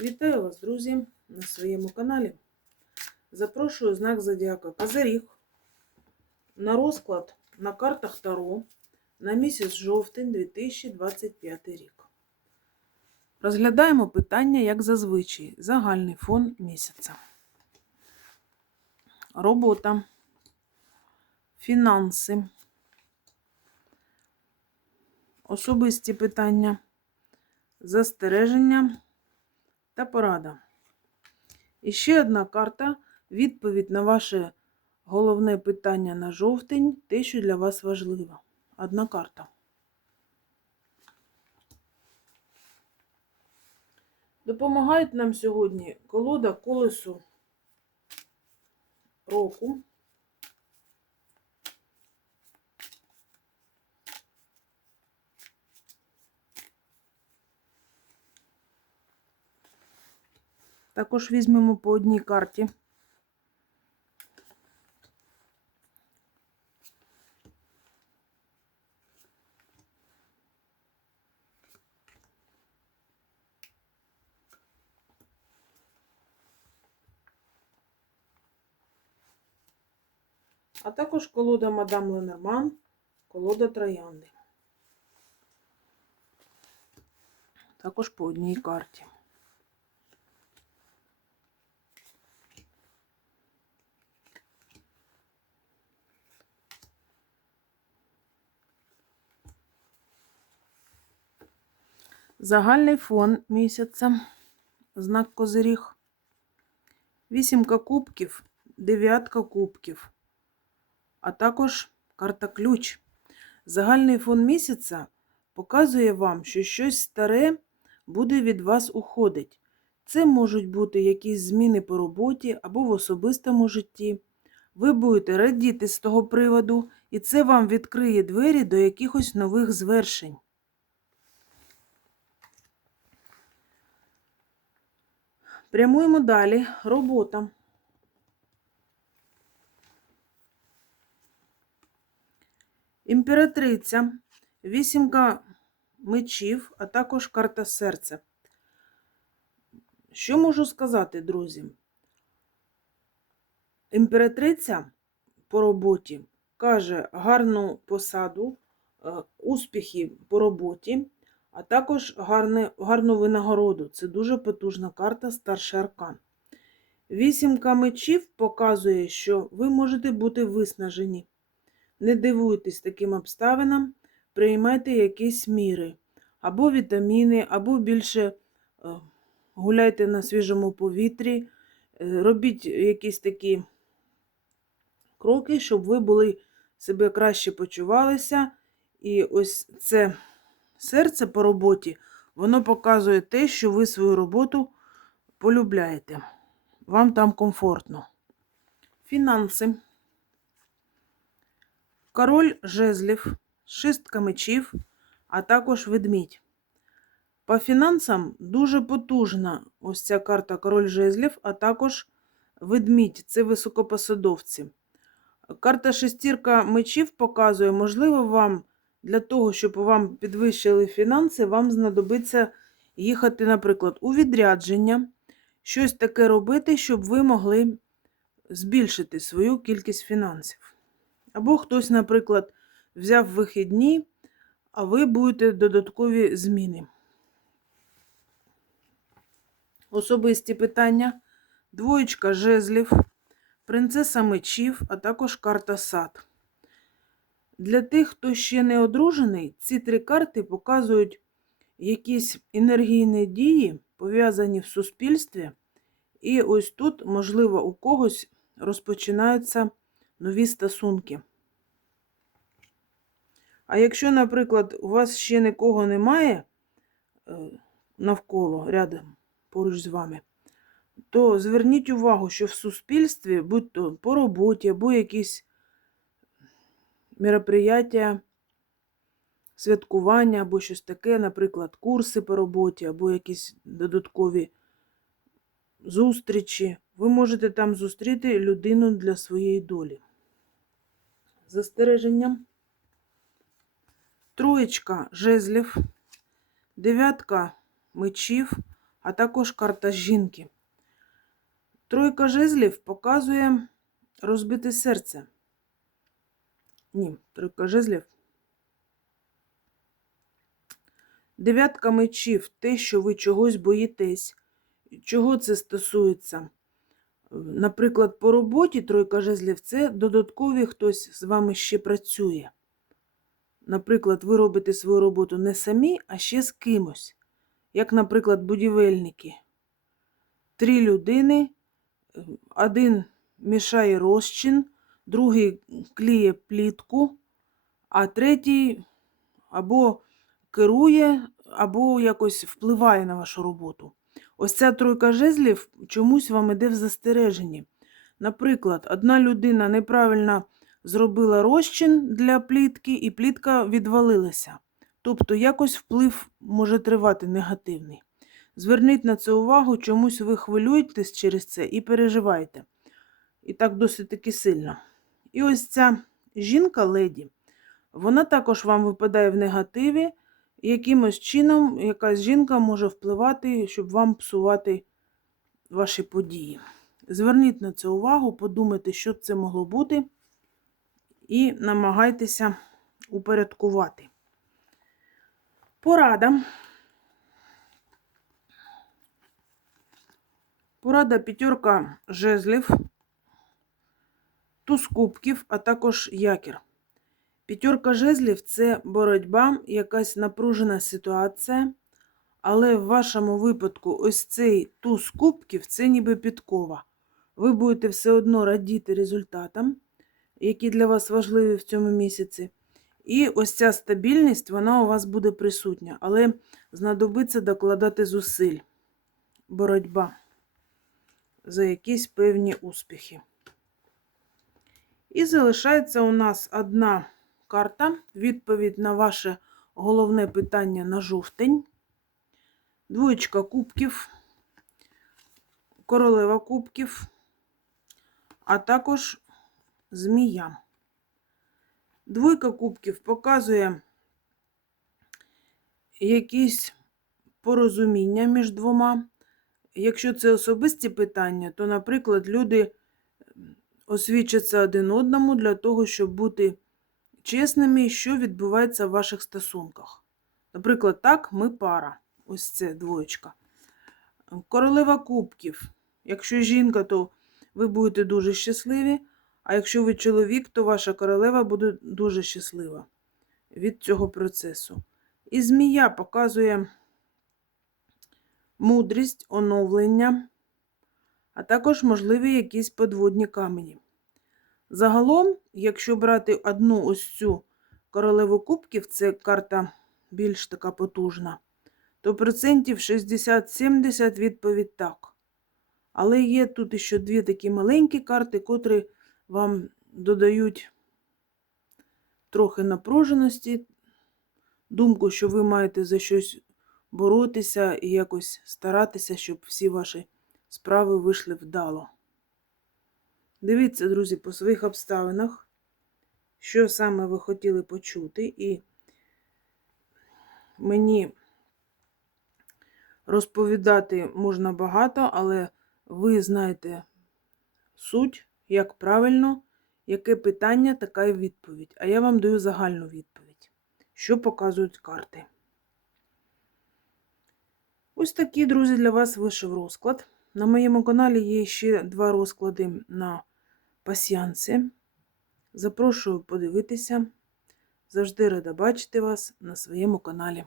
Вітаю вас, друзі, на своєму каналі. Запрошую знак Зодіака Козиріг на розклад на картах Таро на місяць жовтень 2025 рік. Розглядаємо питання, як зазвичай, загальний фон місяця. Робота, фінанси, особисті питання, застереження та порада. І ще одна карта відповідь на ваше головне питання на жовтень, те, що для вас важливо. Одна карта. Допомагають нам сьогодні колода колесу року. Також візьмемо по одній карті. А також колода Мадам Ленорман, колода Троянди. Також по одній карті. Загальний фон місяця, знак Козиріг, вісімка кубків, дев'ятка кубків, а також карта ключ. Загальний фон місяця показує вам, що щось старе буде від вас уходить. Це можуть бути якісь зміни по роботі або в особистому житті. Ви будете радіти з того приводу, і це вам відкриє двері до якихось нових звершень. Прямуємо далі. Робота. Імператриця, вісімка мечів, а також карта серця. Що можу сказати, друзі? Імператриця по роботі каже гарну посаду, е, успіхи по роботі а також гарне, гарну винагороду. Це дуже потужна карта старший аркан. Вісімка мечів показує, що ви можете бути виснажені. Не дивуйтесь таким обставинам, приймайте якісь міри, або вітаміни, або більше е, гуляйте на свіжому повітрі, е, робіть якісь такі кроки, щоб ви були себе краще почувалися. І ось це Серце по роботі, воно показує те, що ви свою роботу полюбляєте. Вам там комфортно. Фінанси. Король жезлів, шистка мечів, а також ведмідь. По фінансам дуже потужна ось ця карта король жезлів, а також ведмідь це високопосадовці. Карта шестірка мечів показує, можливо, вам. Для того, щоб вам підвищили фінанси, вам знадобиться їхати, наприклад, у відрядження, щось таке робити, щоб ви могли збільшити свою кількість фінансів. Або хтось, наприклад, взяв вихідні, а ви будете додаткові зміни. Особисті питання, двоєчка жезлів, принцеса мечів, а також карта сад. Для тих, хто ще не одружений, ці три карти показують якісь енергійні дії, пов'язані в суспільстві. І ось тут, можливо, у когось розпочинаються нові стосунки. А якщо, наприклад, у вас ще нікого немає е, навколо рядом поруч з вами, то зверніть увагу, що в суспільстві, будь то по роботі або якісь мероприятия, святкування або щось таке, наприклад, курси по роботі, або якісь додаткові зустрічі. Ви можете там зустріти людину для своєї долі. Застереженням. Троєчка жезлів, дев'ятка мечів, а також карта жінки. Тройка жезлів показує розбите серце. Ні, тройка жезлів. Дев'ятка мечів те, що ви чогось боїтесь. Чого це стосується? Наприклад, по роботі тройка жезлів це додаткові хтось з вами ще працює. Наприклад, ви робите свою роботу не самі, а ще з кимось. Як, наприклад, будівельники. Три людини, е, один мішає розчин, другий кліє плітку, а третій або керує, або якось впливає на вашу роботу. Ось ця тройка жезлів чомусь вам іде в застереженні. Наприклад, одна людина неправильно зробила розчин для плітки, і плітка відвалилася. Тобто якось вплив може тривати негативний. Зверніть на це увагу, чомусь ви хвилюєтесь через це і переживаєте. І так досить таки сильно. І ось ця жінка, леді, вона також вам випадає в негативі. Якимось чином якась жінка може впливати, щоб вам псувати ваші події. Зверніть на це увагу, подумайте, що це могло бути, і намагайтеся упорядкувати. Порада. Порада п'ятерка жезлів, туз кубків, а також якір. П'ятерка жезлів це боротьба, якась напружена ситуація. Але в вашому випадку, ось цей туз кубків це ніби підкова. Ви будете все одно радіти результатам, які для вас важливі в цьому місяці. І ось ця стабільність, вона у вас буде присутня, але знадобиться докладати зусиль. Боротьба за якісь певні успіхи. І залишається у нас одна карта. Відповідь на ваше головне питання на жовтень. Двоєчка кубків, королева кубків, а також змія. Двойка кубків показує якісь порозуміння між двома. Якщо це особисті питання, то, наприклад, люди освічаться один одному для того, щоб бути чесними, що відбувається в ваших стосунках. Наприклад, так, ми пара. Ось це двоєчка. Королева кубків. Якщо жінка, то ви будете дуже щасливі. А якщо ви чоловік, то ваша королева буде дуже щаслива від цього процесу. І змія показує мудрість, оновлення, а також можливі якісь подводні камені. Загалом, якщо брати одну ось цю королеву кубків, це карта більш така потужна, то процентів 60-70 відповідь так. Але є тут ще дві такі маленькі карти, котрі вам додають трохи напруженості, думку, що ви маєте за щось боротися і якось старатися, щоб всі ваші справи вийшли вдало. Дивіться, друзі, по своїх обставинах, що саме ви хотіли почути, і мені розповідати можна багато, але ви знаєте суть, як правильно, яке питання, така і відповідь. А я вам даю загальну відповідь, що показують карти. Ось такий, друзі, для вас вийшов розклад. На моєму каналі є ще два розклади на пасіянці. Запрошую подивитися. Завжди рада бачити вас на своєму каналі.